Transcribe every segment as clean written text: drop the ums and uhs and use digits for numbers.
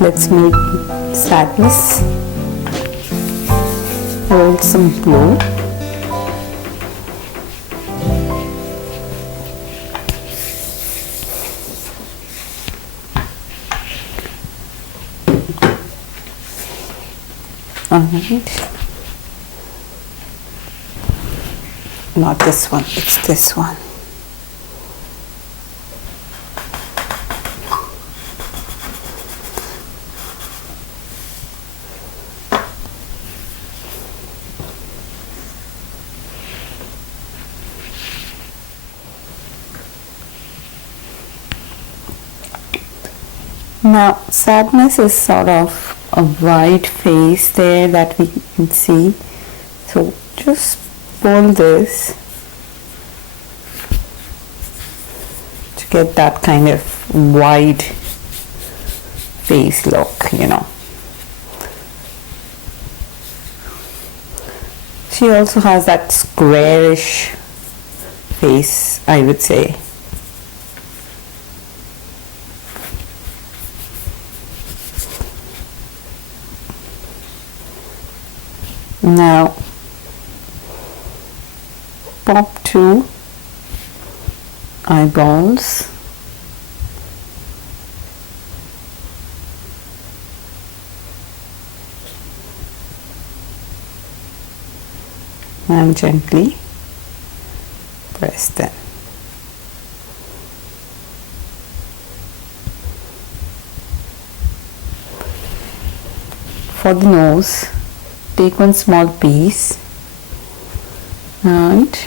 Let's make sadness. Hold some glue. And not this one, it's this one. Now, sadness is sort of a white face there that we can see. So just pull this to get that kind of wide face look, you know. She also has that squarish face, I would say. Now pop 2 eyeballs. And gently press them. For the nose, take one small piece and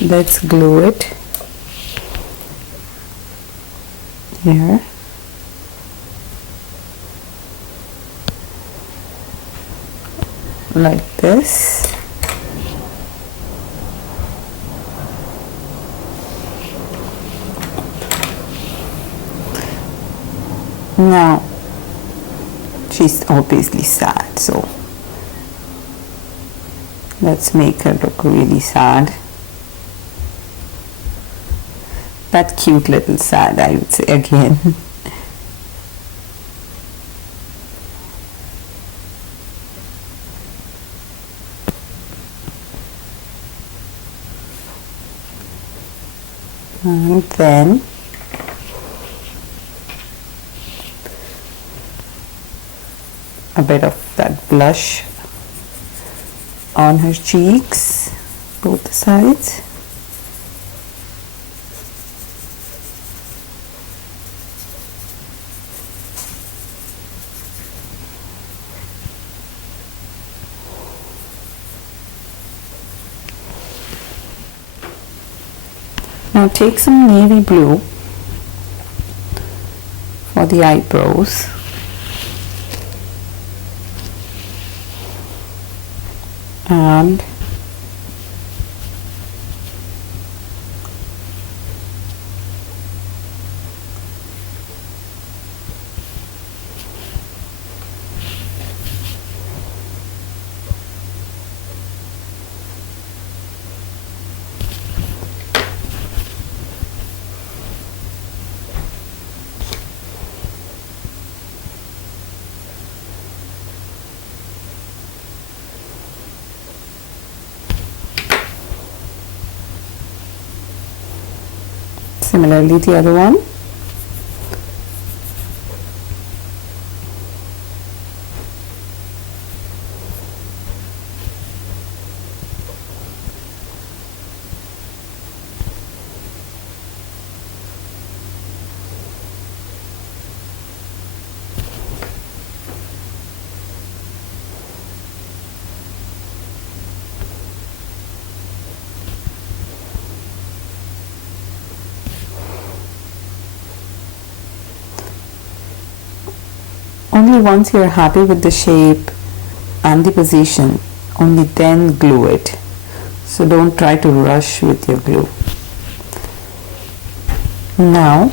let's glue it here. Like this. Now she's obviously sad, so let's make her look really sad. That cute little sad, I would say again. And then a bit of that blush on her cheeks, both sides. Now take some navy blue for the eyebrows. And similarly the other one. Only once you are happy with the shape and the position, only then glue it. So don't try to rush with your glue. Now,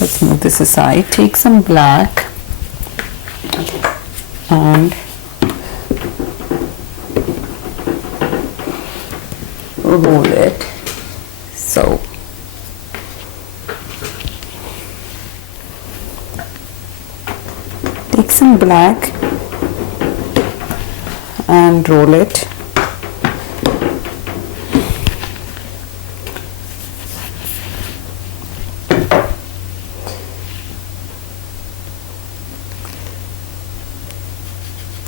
let's move this aside. Take some black and roll it. So black and roll it.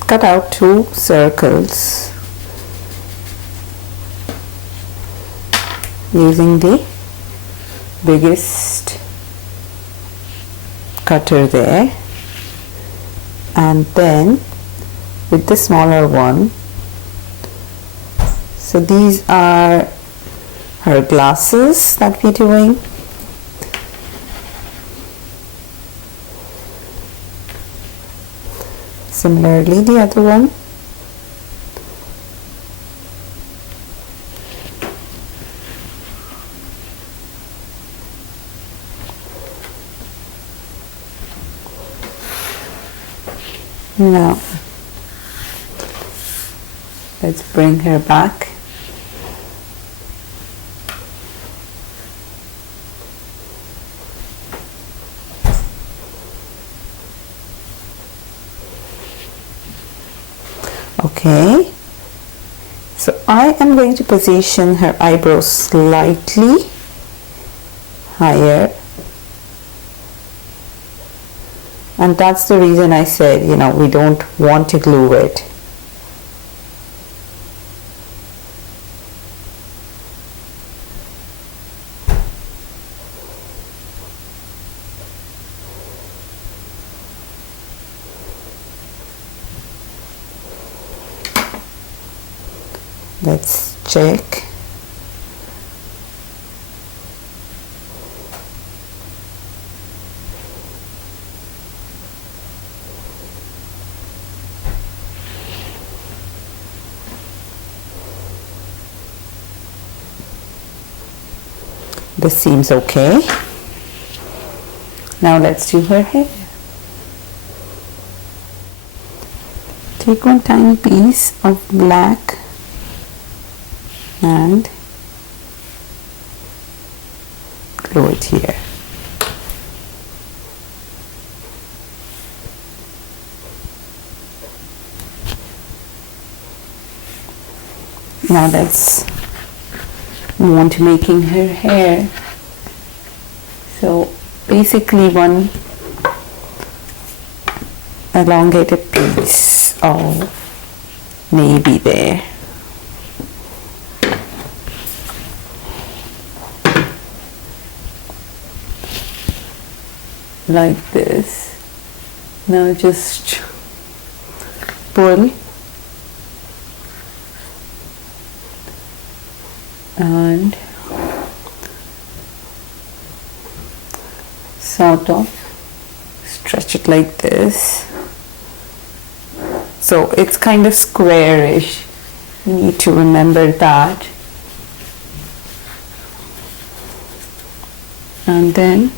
Cut out 2 circles using the biggest cutter there, and then with the smaller one. So these are her glasses that we're doing. Similarly, the other one. Now, let's bring her back. Okay, so I am going to position her eyebrows slightly higher, and that's the reason I said, you know, we don't want to glue it. Let's check. This seems okay. Now let's do her hair. Take one tiny piece of black and glue it here. Now let's move on to making her hair. So basically one elongated piece of navy there. Like this. Now just pull and sort of stretch it like this. So it's kind of squarish. You need to remember that. And then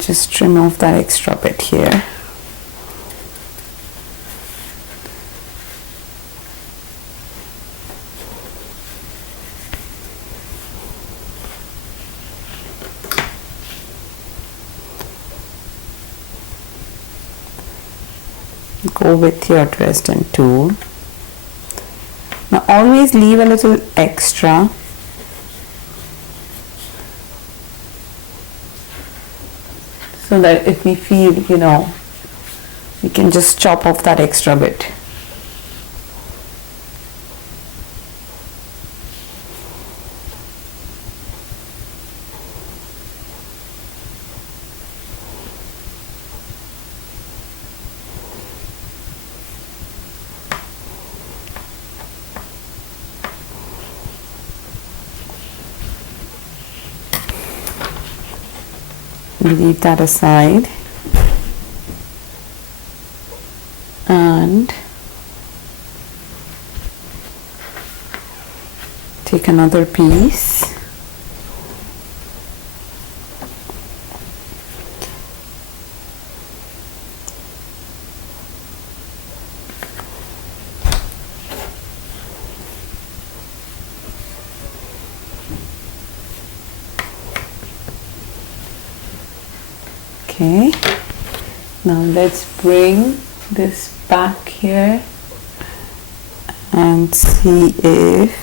just trim off that extra bit here. Go with your Dresden tool. Now always leave a little extra. So that if we feel, you know, we can just chop off that extra bit. Leave that aside and take another piece. Okay, now let's bring this back here and see if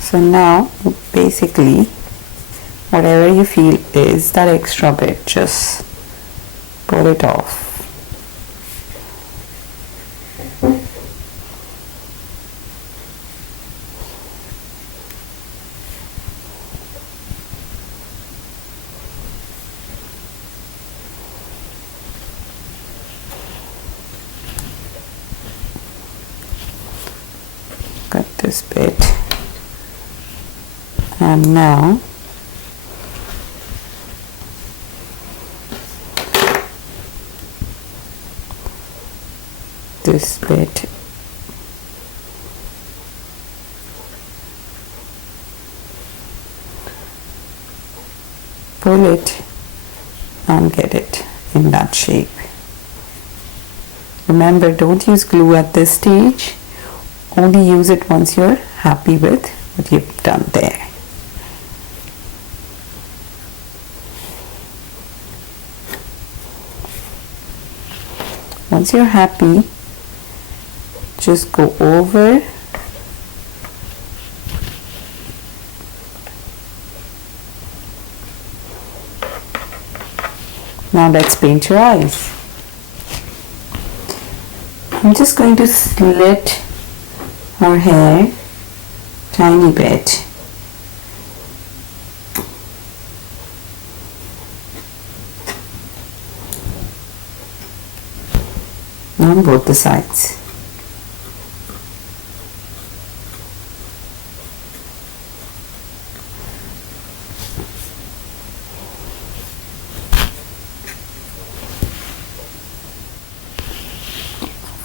so now basically whatever you feel is that extra bit, just pull it off. Cut this bit, and now this bit. Pull it and get it in that shape. Remember, don't use glue at this stage. Only use it once you're happy with what you've done there. Once you're happy, just go over now. Let's paint your eyes. I'm just going to slit her hair tiny bit. On both the sides.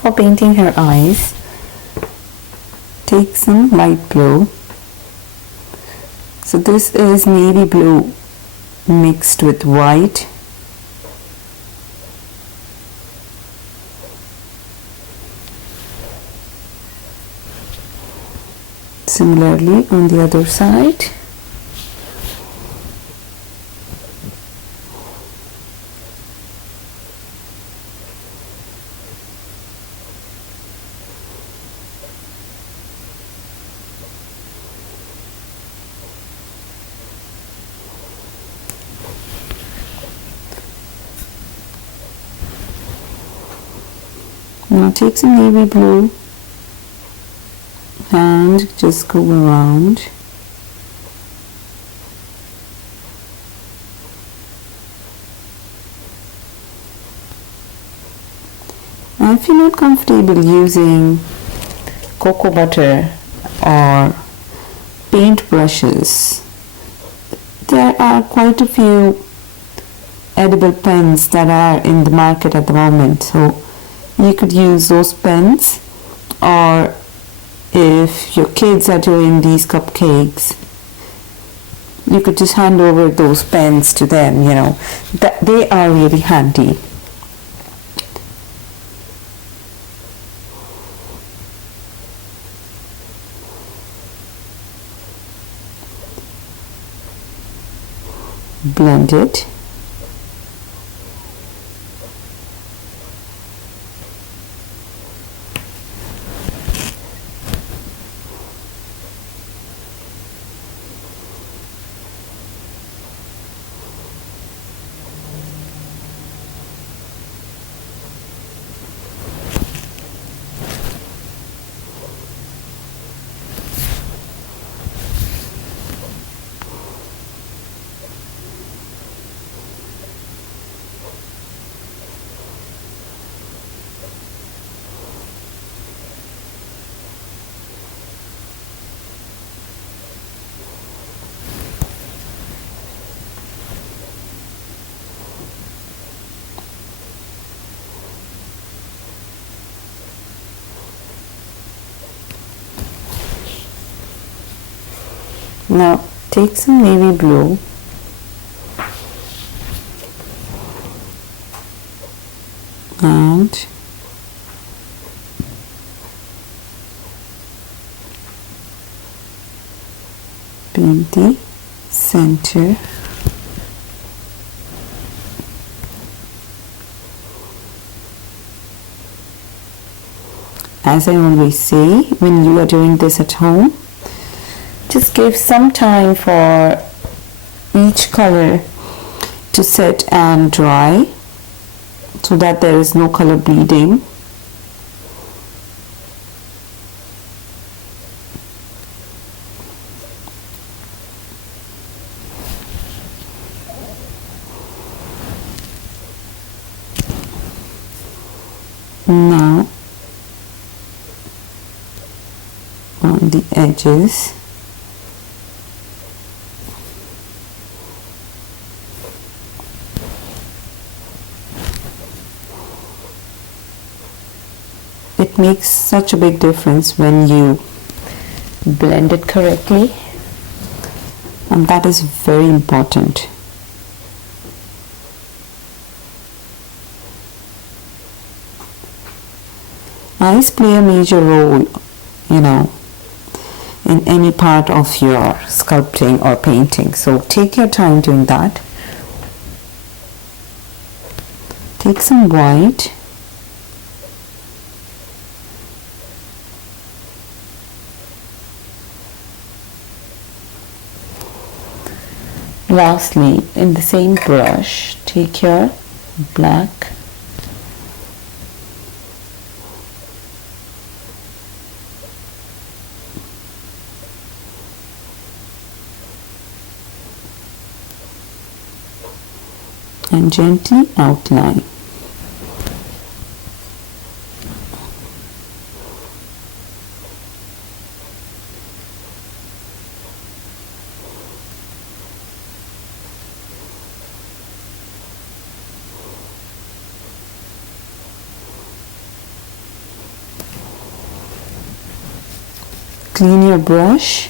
For painting her eyes, take some light blue. So this is navy blue mixed with white. Similarly on the other side. Now take some navy blue and just go around. And if you're not comfortable using cocoa butter or paint brushes, there are quite a few edible pens that are in the market at the moment, so you could use those pens, or if your kids are doing these cupcakes, you could just hand over those pens to them, you know, that they are really handy. Blend it. Now take some navy blue and paint the center. As I always say, when you are doing this at home, just give some time for each color to set and dry so that there is no color bleeding. Now on the edges, it makes such a big difference when you blend it correctly, and that is very important. Eyes play a major role, in any part of your sculpting or painting. So take your time doing that. Take some white. Lastly, in the same brush, take your black. And gently outline. Clean your brush,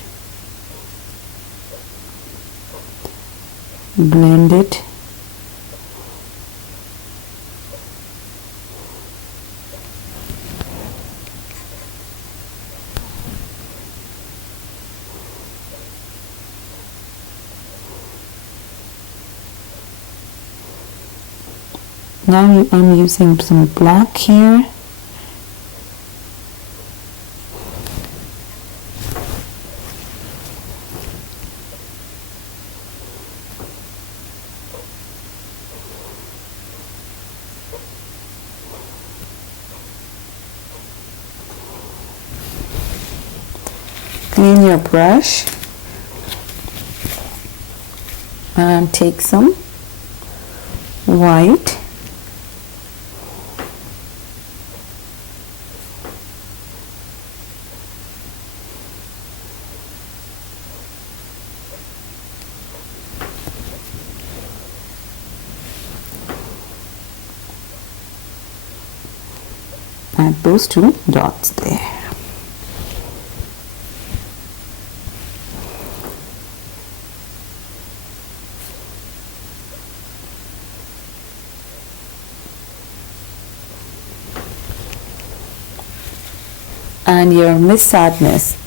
blend it. Now I'm using some black here. Clean your brush and take some white. Add those two dots there. And your Miss Sadness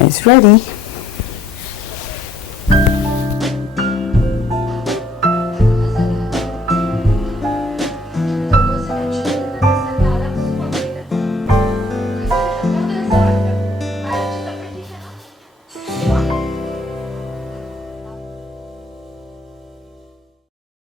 is ready.